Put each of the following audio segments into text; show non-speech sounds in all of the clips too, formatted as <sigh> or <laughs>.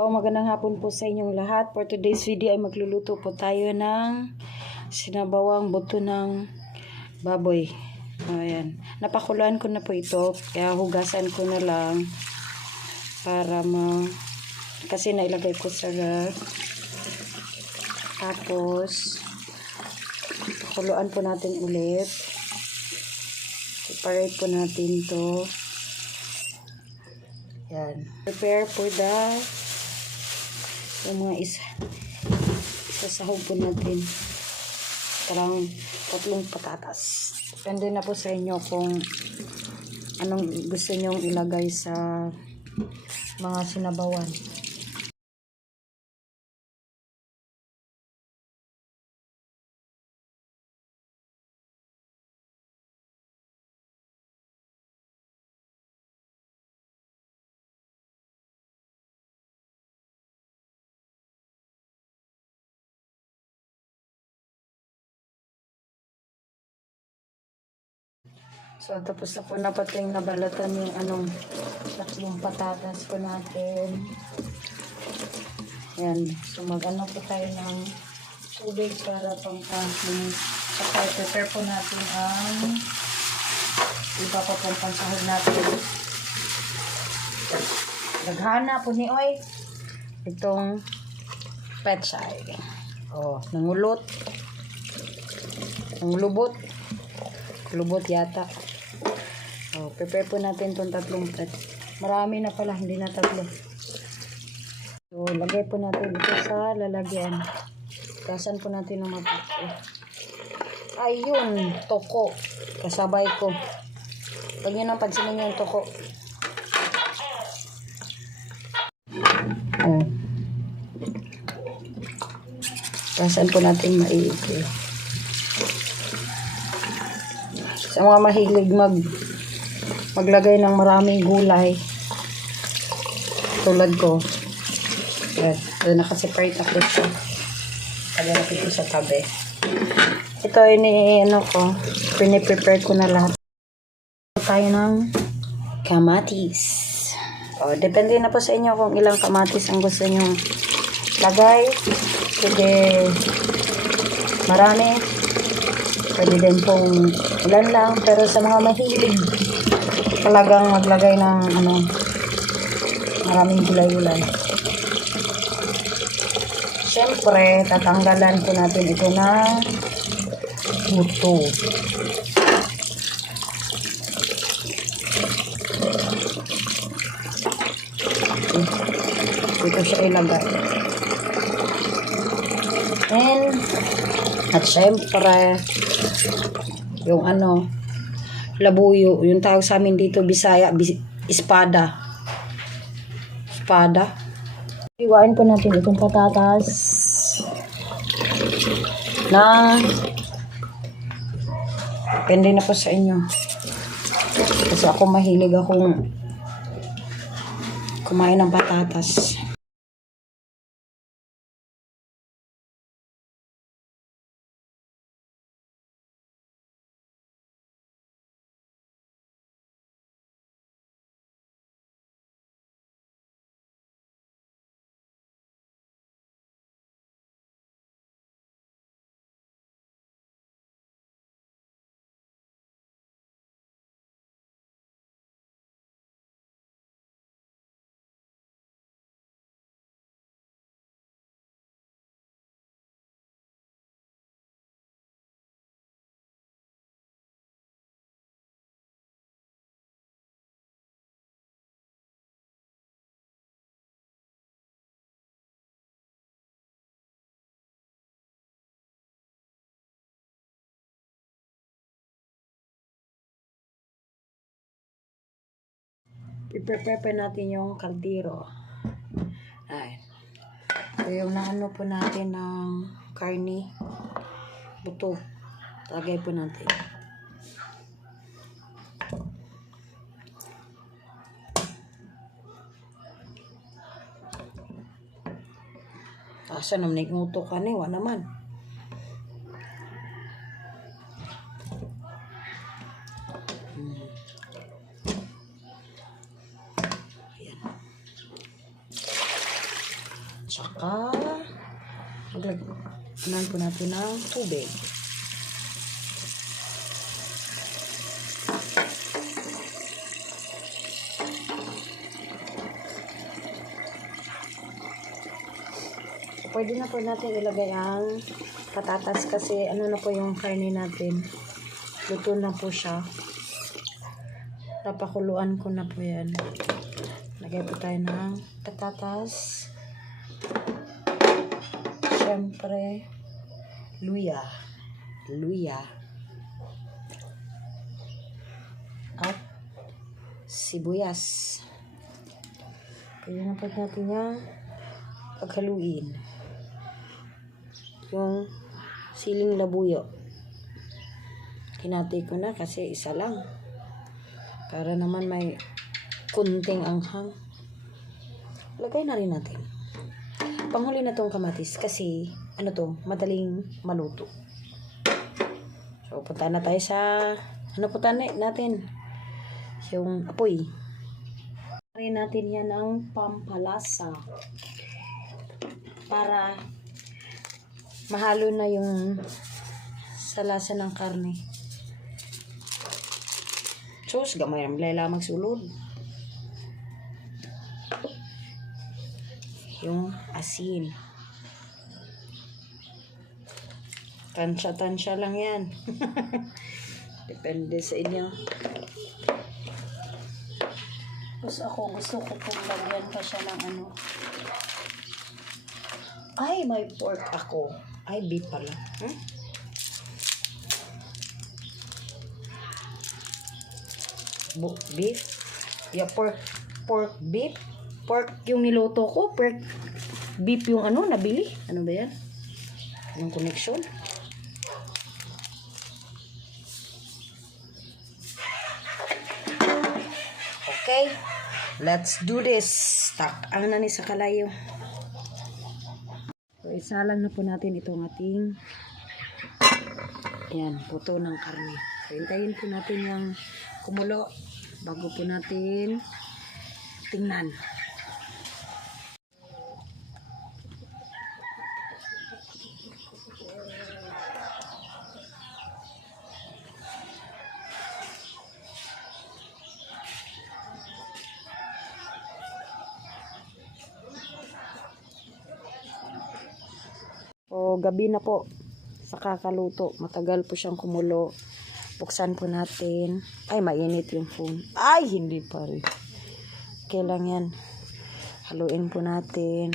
O magandang hapon po sa inyong lahat. For today's video ay magluluto po tayo ng sinabawang buto ng baboy. Ayan. Napakuluan ko na po ito. Kaya hugasan ko na lang para ma... Kasi nailagay ko sa ref. Tapos, kuluan po natin ulit. Separate po natin to. Yan. Prepare for the yung mga isa. Sasahog po natin. Parang tatlong patatas. Depende na po sa inyo kung anong gusto nyong ilagay sa mga sinabawan So, tapos na po napating nabalatan yung anong tatlong patatas po natin. Yan. So, mag-ano po tayo ng tubig para pang ating saka prepare po natin ang iba pa pong pansahog natin. Naghana po ni Oy itong pechay. Oh, nangulot. Nangulubot. Lubot yata. Oh, prepare po natin tong tatlong pet. Marami na pala, hindi na tatlo. So, lagay po natin ito sa lalagyan. Kasan po natin ng mabuti. Ayun, toko. Kasabay ko. Huwag nyo nang pansinin yung toko. Oh. Kasan po natin maigi. Sa mga mahilig mag maglagay ng maraming gulay tulad ko. Yan. So, nakaseparate ako. Kaya natin ito sa tabi. Ito ay ni ano ko, piniprepare ko na lahat. Tayo ng kamatis. O, depende na po sa inyo kung ilang kamatis ang gusto nyo lagay. Pwede marami. Pwede din pong ilan lang. Pero sa mga mahilig, talagang maglagay ng ano, maraming gulay-gulay. Siyempre, tatanggalan po natin ito ng buto. Dito siya ilagay. And, at syempre, yung ano, labuyo, yung tawag sa amin dito, Bisaya, bis, espada. Espada. Iwain po natin itong patatas na depende na po sa inyo. Kasi ako mahilig akong kumain ng patatas. I-prepare pa natin yung kaldero. Ay. So, yung naano po natin ng karni, buto. Lagay po natin. Asa naman nagmuto ka ni, wa naman. Po natin ng tubig. Pwede na po natin ilagay ang patatas kasi ano na po yung karne natin. Luto na po siya. Napakuluan ko na po yan. Lagay po tayo ng patatas. Siyempre, luya. Luya. At sibuyas. Pwede na po natin yung paghaluin. Yung siling labuyo. Kinati ko na kasi isa lang. Para naman may kunting anghang. Lagay na rin natin. Panghuli na tong kamatis kasi ano to, madaling maluto. So, punta na tayo sa ano punta na natin? Yung apoy. Rin natin yan ang pampalasa. Para mahalo na yung sa lasa ng karne. Sus, gamay ang layla magsulod. Yung asin. Tansya-tansya lang yan. <laughs> Depende sa inyo. Tapos ako, gusto ko pong lagyan pa siya ng ano. Ay, may pork ako. Ay, beef pala. Hmm? Bu- beef? Yeah, pork. Pork beef? Pork yung niluto ko. Pork beef yung ano, nabili. Ano ba yan? Anong connection? Let's do this. Tak, ang nani sa kalayo. So, isa lang na po natin itong ating yan, puto ng karne. So, hintayin po natin yung kumulo bago po natin tingnan. O gabi na po sa kakaluto. Matagal po siyang kumulo. Buksan po natin. Ay, mainit yung phone. Ay, hindi pa rin. Okay lang yan. Haluin po natin.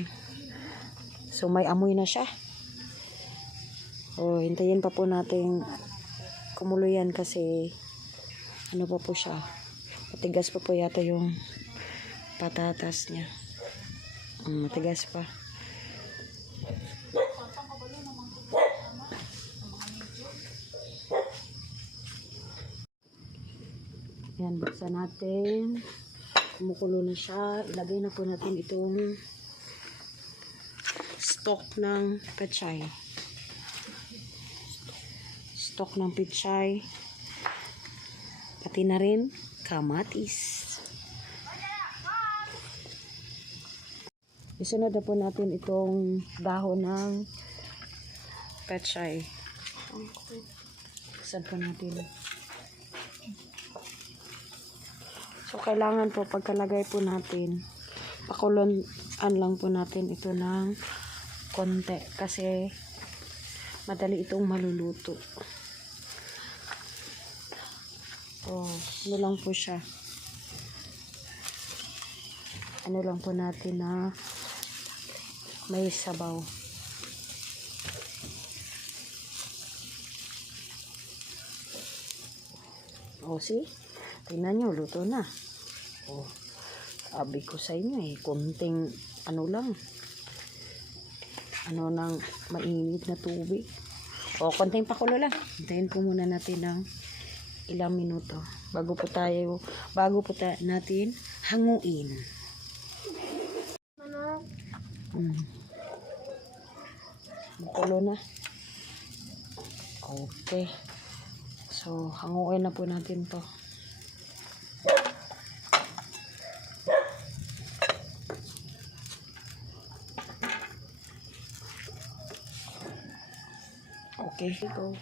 So, may amoy na siya. O, hintayin pa po natin kumulo yan kasi ano pa po siya. Matigas pa po yata yung patatas niya. Mm, matigas pa. Yan, buksan natin. Kumukulo na siya. Ilagay na po natin itong stock ng pechay. Stock ng pechay. Pati na rin kamatis. Isunod na po natin itong dahon ng pechay. Buksan po natin. So, kailangan po, pagkalagay po natin, pakulonan lang po natin ito ng konti. Kasi, madali itong maluluto. Oh, ano lang po siya. Ano lang po natin na may sabaw. Oh, see? Tingnan nyo, luto na. Oh, sabi ko sa inyo eh, konting ano lang. Ano nang mainit na tubig. O, konting pakulo lang. Hintayin po muna natin ng ilang minuto. Bago po tayo, bago po ta natin hanguin. Hmm. Makulo na. Okay. So, hanguin na po natin to. Okay, go.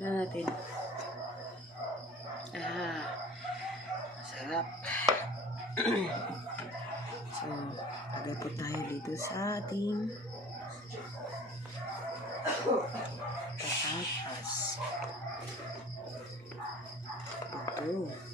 Ano natin? Ah, sarap. <clears throat> so, lagay po tayo dito sa ating patatas. Ito. Sure.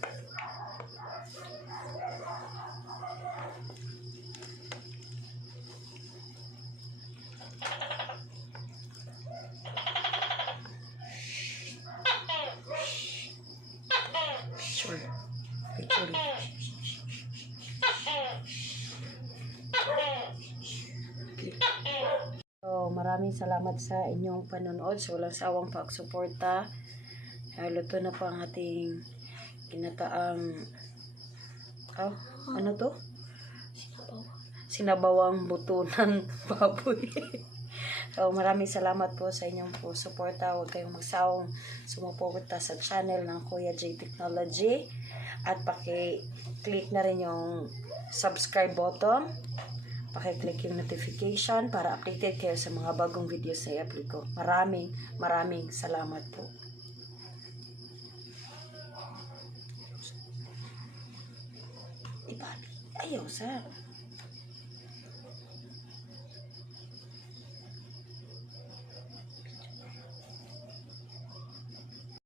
So, maraming salamat sa inyong panonood. So, walang sawang pagsuporta. Uh, luto na po ang ating ginataang oh, ano to? Sinabawang buto <laughs> ng baboy. so, maraming salamat po sa inyong po suporta. Huwag kayong magsawang sumuporta sa channel ng Kuya J Technology. At paki-click na rin yung subscribe button. Paki-click yung notification para updated kayo sa mga bagong videos na i-upload ko. Maraming, maraming salamat po. Ibali. Ayaw, sir.